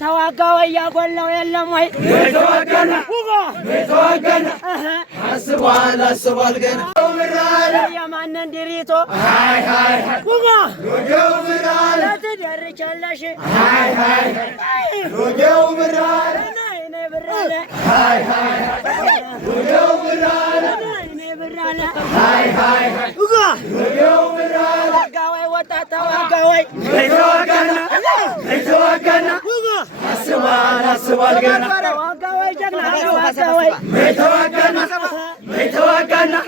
توقعوا يا قولوا يلا موي توقعنا توقعنا أسوال أسوال جنا يا مان ندريتو هاي هاي وقا رجوا مرال لا تدري كلاش هاي هاي رجوا مرال ناي براله هاي هاي رجوا مرال ناي براله هاي هاي وقا رجوا مرال توقعوا وتا توقعوا توقعنا توقعنا وقا أسوال أسوال جنا توقعوا جنا توقعوا توقعنا توقعنا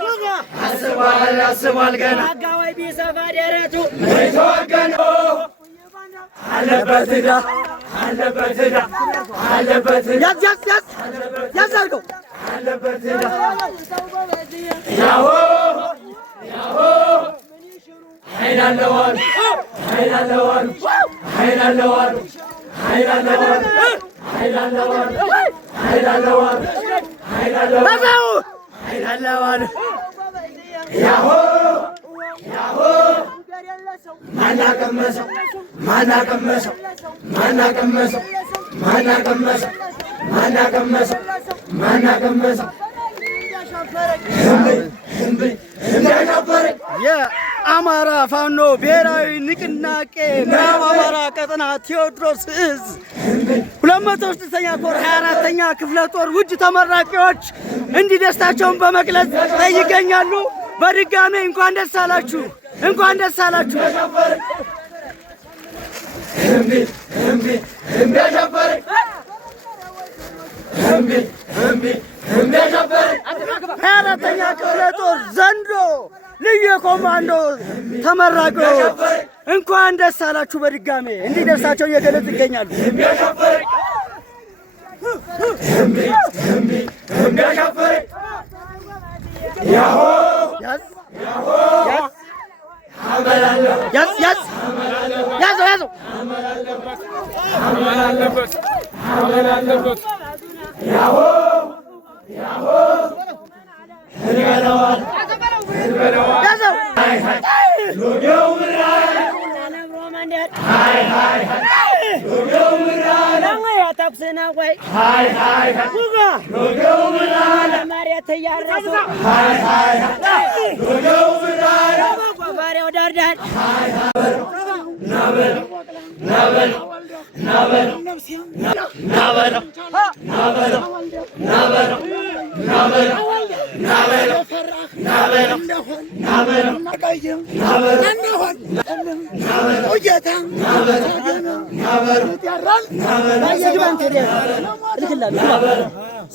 أسوال أسوال جنا توقعوا بسفر يرتو توقعنا على بتدا على بتدا على بتدا يا زلمه على بتدا يا هو حين اللوان حين اللوان حين اللوان حين اللوان حين اللوان حين اللوان حين اللوان حين اللوان يا هو ማና ቀመሰው ማና ቀመሰው ማና ቀመሰው ማና ቀመሰው ማና ቀመሰው ማና ቀመሰው የአማራ ፋኖ ብሔራዊ ንቅናቄ ምዕራብ አማራ ቀጠና ቴዎድሮስ ዕዝ 206ኛ ኮር 24ኛ ክፍለ ጦር ውድ ተመራቂዎች እንዲህ ደስታቸውን በመግለጽ ላይ ይገኛሉ። በድጋሜ እንኳን ደስ አላችሁ፣ እንኳን ደስ አላችሁ። አራተኛ ክፍለ ጦር ዘንዶ ልዩ የኮማንዶ ተመራቂዎች እንኳን ደስ አላችሁ። በድጋሜ እንዲህ ደስታቸውን እየገለጹ ይገኛሉ።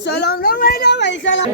ሰላም ነው ወይ? ሰላም